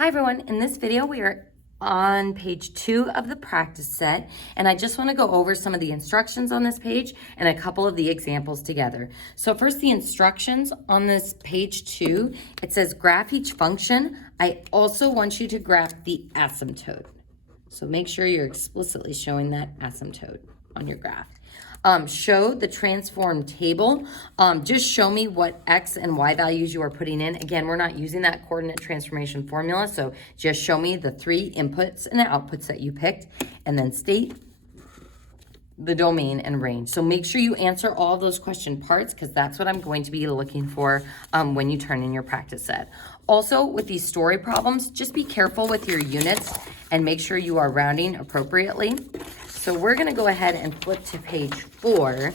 Hi everyone, in this video we are on page 2 of the practice set, and I just want to go over some of the instructions on this page and a couple of the examples together. So first, the instructions on this page 2, it says graph each function. I also want you to graph the asymptote. So make sure you're explicitly showing that asymptote on your graph. Show the transform table. Just show me what X and Y values you are putting in. Again, we're not using that coordinate transformation formula, so just show me the 3 inputs and outputs that you picked, and then state the domain and range. So make sure you answer all those question parts, because that's what I'm going to be looking for when you turn in your practice set. Also, with these story problems, just be careful with your units and make sure you are rounding appropriately. So we're gonna go ahead and flip to page 4,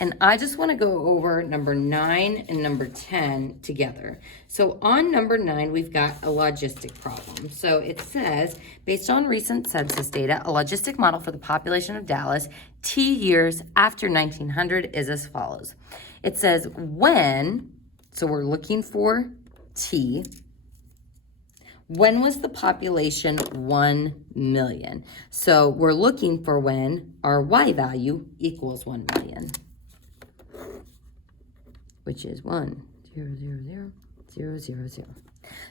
and I just wanna go over number 9 and number 10 together. So on number 9, we've got a logistic problem. So it says, based on recent census data, a logistic model for the population of Dallas, T years after 1900 is as follows. It says when, so we're looking for T, when was the population 1 million? So we're looking for when our Y value equals 1 million, which is 1, 0, 0, 0, 0, 0, 0.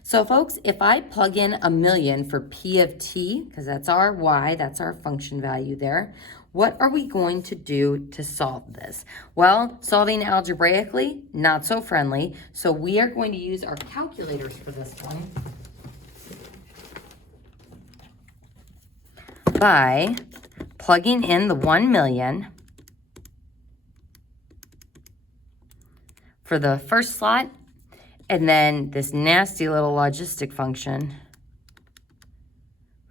So folks, if I plug in a million for P of T, because that's our Y, that's our function value there, what are we going to do to solve this? Well, solving algebraically, not so friendly. So we are going to use our calculators for this one. By plugging in the 1 million for the first slot, and then this nasty little logistic function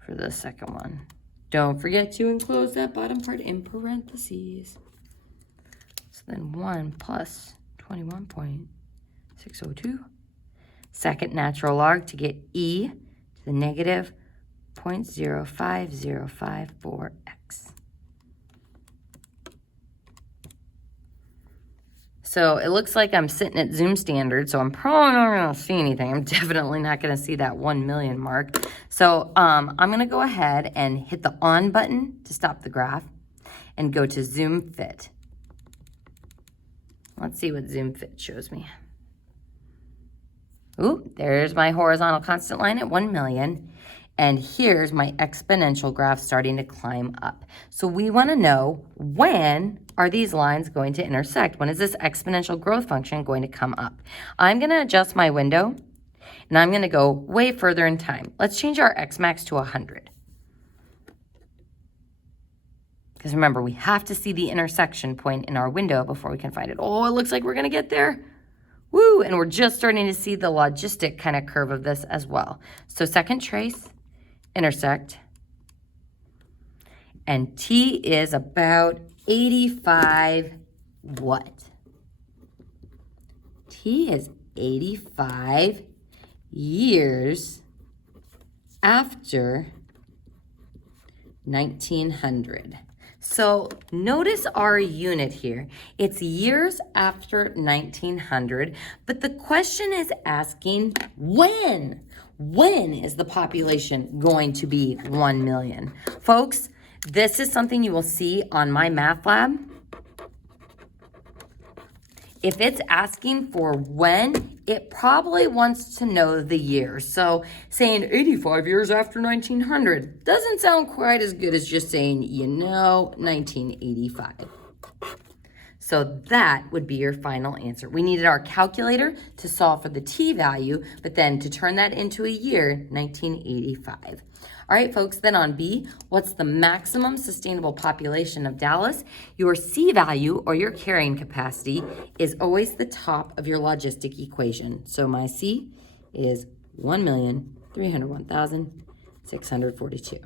for the second one. Don't forget to enclose that bottom part in parentheses. So then 1 plus 21.602. Second natural log to get e to the negative 0.05054x. So it looks like I'm sitting at Zoom standard, so I'm probably not going to see anything. I'm definitely not going to see that 1 million mark. So I'm going to go ahead and hit the on button to stop the graph and go to Zoom Fit. Let's see what Zoom Fit shows me. Ooh, there's my horizontal constant line at 1 million. And here's my exponential graph starting to climb up. So we want to know, when are these lines going to intersect? When is this exponential growth function going to come up? I'm going to adjust my window, and I'm going to go way further in time. Let's change our x max to 100. Because remember, we have to see the intersection point in our window before we can find it. Oh, it looks like we're going to get there. Woo! And we're just starting to see the logistic kind of curve of this as well. So second trace, intersect, and T is about 85 what? T is 85 years after 1900. So notice our unit here. It's years after 1900, but the question is asking when. When is the population going to be 1 million? Folks, this is something you will see on my math lab. If it's asking for when, it probably wants to know the year. So saying 85 years after 1900 doesn't sound quite as good as just saying, 1985. So that would be your final answer. We needed our calculator to solve for the T value, but then to turn that into a year, 1985. All right, folks, then on B, what's the maximum sustainable population of Dallas? Your C value, or your carrying capacity, is always the top of your logistic equation. So my C is 1,301,642.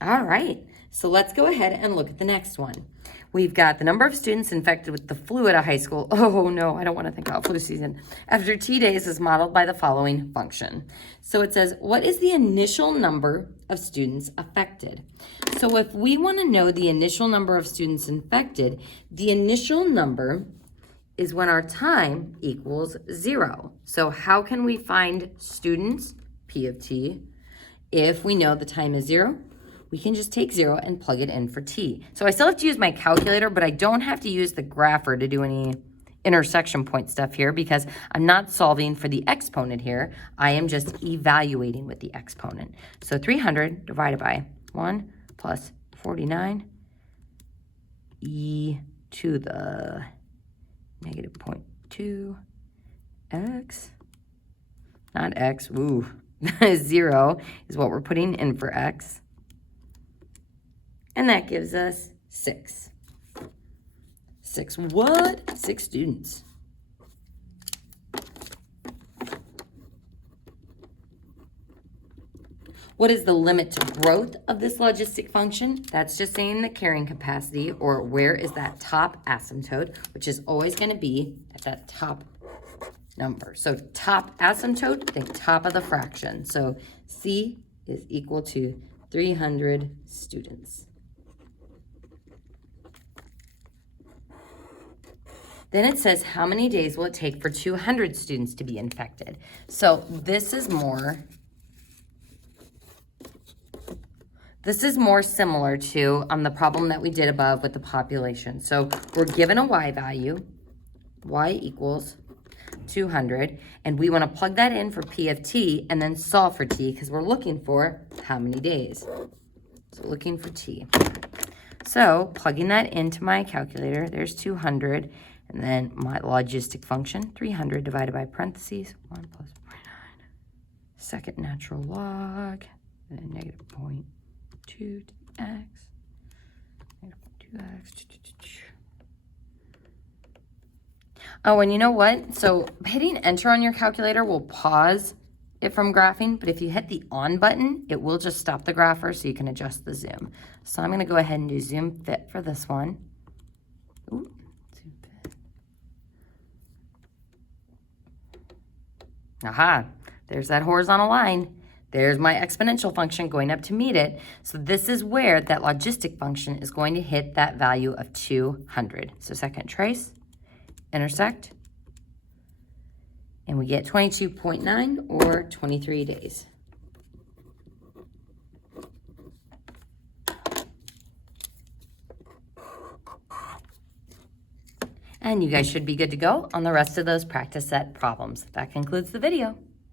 All right, so let's go ahead and look at the next one. We've got the number of students infected with the flu at a high school. Oh no, I don't want to think about flu season. After T days is modeled by the following function. So it says, what is the initial number of students affected? So if we want to know the initial number of students infected, the initial number is when our time equals 0. So how can we find students, P of t, if we know the time is 0? We can just take 0 and plug it in for t. So I still have to use my calculator, but I don't have to use the grapher to do any intersection point stuff here because I'm not solving for the exponent here. I am just evaluating with the exponent. So 300 divided by 1 plus 49 e to the negative 0.2 x, not x, ooh, 0 is what we're putting in for x. And that gives us 6. 6 what? 6 students. What is the limit to growth of this logistic function? That's just saying the carrying capacity, or where is that top asymptote, which is always going to be at that top number. So top asymptote, think top of the fraction. So C is equal to 300 students. Then it says, how many days will it take for 200 students to be infected? So this is more similar to the problem that we did above with the population. So we're given a y value, y equals 200, and we want to plug that in for P of t and then solve for t because we're looking for how many days. So looking for t. So plugging that into my calculator, there's 200, and then my logistic function, 300 divided by parentheses, 1 plus 49, second natural log, and then negative 0.2 to the x, negative 2x. Oh, and you know what? So hitting enter on your calculator will pause it from graphing, but if you hit the on button, it will just stop the grapher so you can adjust the zoom. So I'm going to go ahead and do zoom fit for this one. Ooh, zoom fit. Aha, there's that horizontal line. There's my exponential function going up to meet it. So this is where that logistic function is going to hit that value of 200. So second trace, intersect, and we get 22.9 or 23 days. And you guys should be good to go on the rest of those practice set problems. That concludes the video.